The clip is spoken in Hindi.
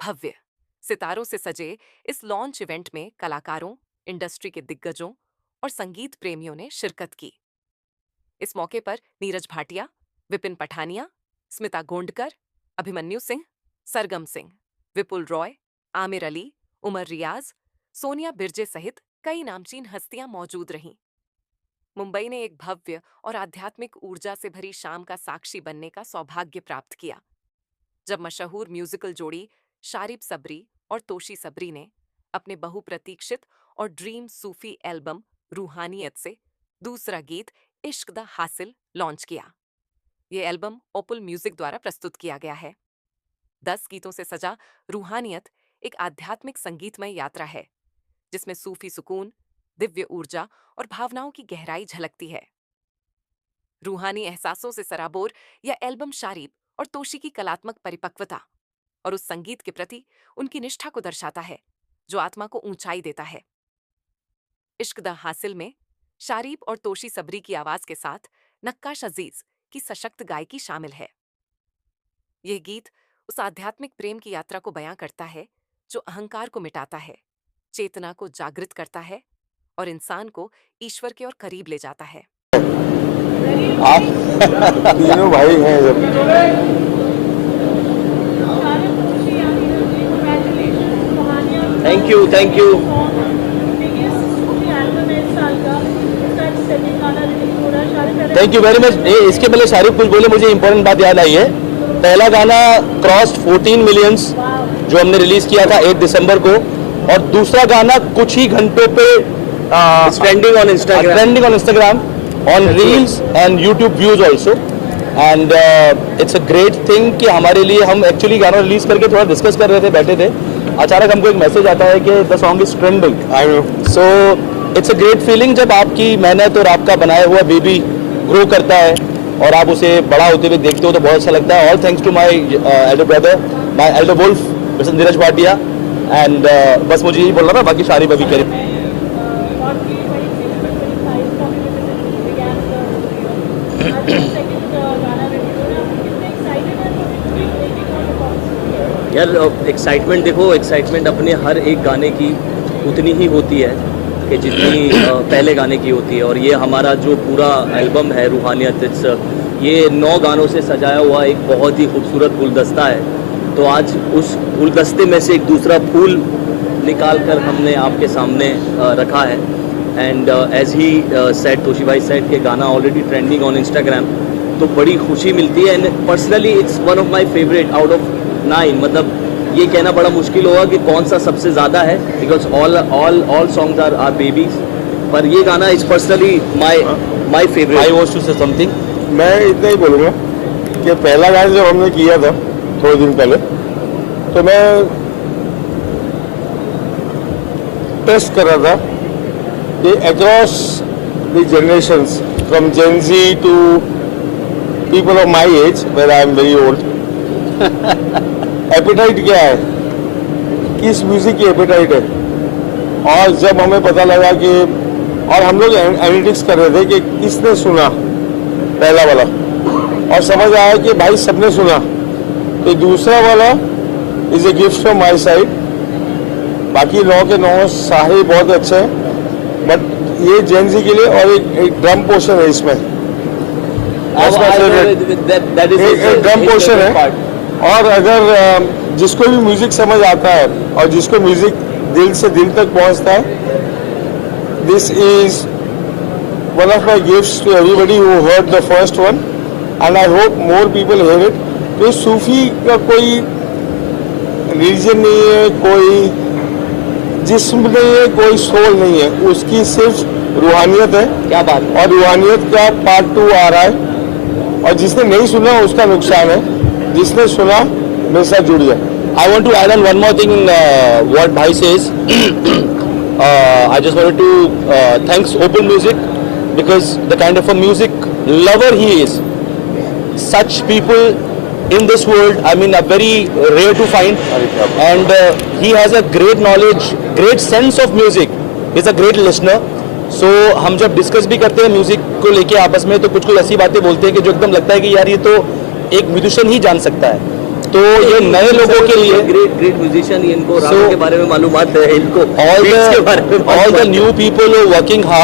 भव्य सितारों से सजे इस लॉन्च इवेंट में कलाकारों, इंडस्ट्री के दिग्गजों और संगीत प्रेमियों ने शिरकत की। इस मौके पर नीरज भाटिया, विपिन पठानिया, स्मिता गोंडकर, अभिमन्यु सिंह, सरगम सिंह, विपुल रॉय, आमिर अली, उमर रियाज, सोनिया बिरजे सहित कई नामचीन हस्तियां मौजूद रहीं। मुंबई ने एक भव्य और आध्यात्मिक ऊर्जा से भरी शाम का साक्षी बनने का सौभाग्य प्राप्त किया, जब मशहूर म्यूजिकल जोड़ी शारिब सबरी और तोशी सबरी ने अपने बहुप्रतीक्षित और ड्रीम सूफी एल्बम रूहानियत से दूसरा गीत इश्क दा हासिल लॉन्च किया। ये एल्बम ओपल म्यूजिक द्वारा प्रस्तुत किया गया है। 10 गीतों से सजा रूहानियत एक आध्यात्मिक संगीतमय यात्रा है, जिसमें सूफी सुकून, दिव्य ऊर्जा और भावनाओं की गहराई झलकती है। रूहानी एहसासों से सराबोर यह एल्बम शारिब और तोशी की कलात्मक परिपक्वता और उस संगीत के प्रति उनकी निष्ठा को दर्शाता है जो आत्मा को ऊंचाई देता है। इश्क दा हासिल में शारिब और तोशी सबरी की आवाज के साथ नक्काश अजीज की सशक्त गायकी शामिल है। यह गीत उस आध्यात्मिक प्रेम की यात्रा को बयां करता है जो अहंकार को मिटाता है, चेतना को जागृत करता है और इंसान को ईश्वर के और करीब ले जाता है। आप तीनों भाई हैं जब thank you thank you very much. इसके पहले शाहरुख कुछ बोले, मुझे इंपॉर्टेंट बात याद आई है। पहला गाना क्रॉस 14 मिलियंस जो हमने रिलीज किया था 8 दिसंबर को, और दूसरा गाना कुछ ही घंटों पे trending on Instagram, on reels and YouTube views also. And it's a great thing कि हमारे लिए, हम एक्चुअली गाना रिलीज करके थोड़ा डिस्कस कर रहे थे, बैठे थे, अचानक हमको एक मैसेज आता है कि the song is trending. I know, so it's a great feeling जब आपकी मेहनत और आपका बनाया हुआ बेबी ग्रो करता है और आप उसे बड़ा होते हुए देखते हो तो बहुत अच्छा लगता है। All thanks to my elder brother, my elder wolf mister Neeraj Bhatia. And बस मुझे यही बोलना था, बाकी शारिब अभी करें। यार एक्साइटमेंट देखो, एक्साइटमेंट अपने हर एक गाने की उतनी ही होती है कि जितनी पहले गाने की होती है। और ये हमारा जो पूरा एल्बम है रूहानियत, ये 9 गानों से सजाया हुआ एक बहुत ही खूबसूरत गुलदस्ता है। तो आज उस गुलदस्ते में से एक दूसरा फूल निकाल कर हमने आपके सामने रखा है। And as he said, Toshi भाई सेड के गाना ऑलरेडी ट्रेंडिंग ऑन इंस्टाग्राम, तो बड़ी खुशी मिलती है। And personally it's one of my favourite out of 9। मतलब ये कहना बड़ा मुश्किल होगा कि कौन सा सबसे ज़्यादा है, because all songs are babies, पर ये गाना is personally my favourite. I want to say something. मैं इतना ही बोलूँगा कि पहला गाना जब हमने किया था थोड़े दिन पहले, तो मैं टेस्ट कर रहा था कि across the generations from gen Z to people of my age where I am very old, appetite क्या है, किस म्यूजिक की एपेटाइट है। और जब हमें पता लगा कि, और हम लोग एनालिटिक्स कर रहे थे कि किसने सुना पहला वाला, और समझ आया कि भाई सबने सुना, तो दूसरा वाला is a gift from my side. बाकी 9 के 9 सारे बहुत अच्छे हैं, बट ये जेनजी के लिए, और एक ड्रम पोर्शन है इसमें, एक ड्रम पोर्शन है। और अगर जिसको भी म्यूजिक समझ आता है और जिसको म्यूजिक दिल से दिल तक पहुंचता है, this is one of my gifts to everybody who heard the first one, and I hope more people hear it. तो सूफी का कोई रिलीजन नहीं है, कोई जिस्म नहीं है, कोई सोल नहीं है, उसकी सिर्फ रूहानियत है। क्या बात। और रूहानियत का पार्ट 2 आ रहा है, और जिसने नहीं सुना उसका नुकसान है, जिसने सुना मेरे साथ जुड़ जाए। I want to add on one more thing, what Bhai says. I just wanted to thanks Open Music, because the kind of a music lover he is. Such people in this world, I mean, are very rare to find. And he has a great knowledge, great sense of music. He's a great listener. So हम जब डिस्कस भी करते हैं म्यूजिक को लेके आपस में, तो कुछ कुछ ऐसी बातें बोलते हैं कि जो एकदम लगता है कि यार ये तो एक म्यूजिशियन ही जान सकता है। तो ये नए लोगों के लिए ग्रेट म्यूजिशियन, इनको राग के बारे में मालूमात है, इनको all beats के बारे में the new people who are working hard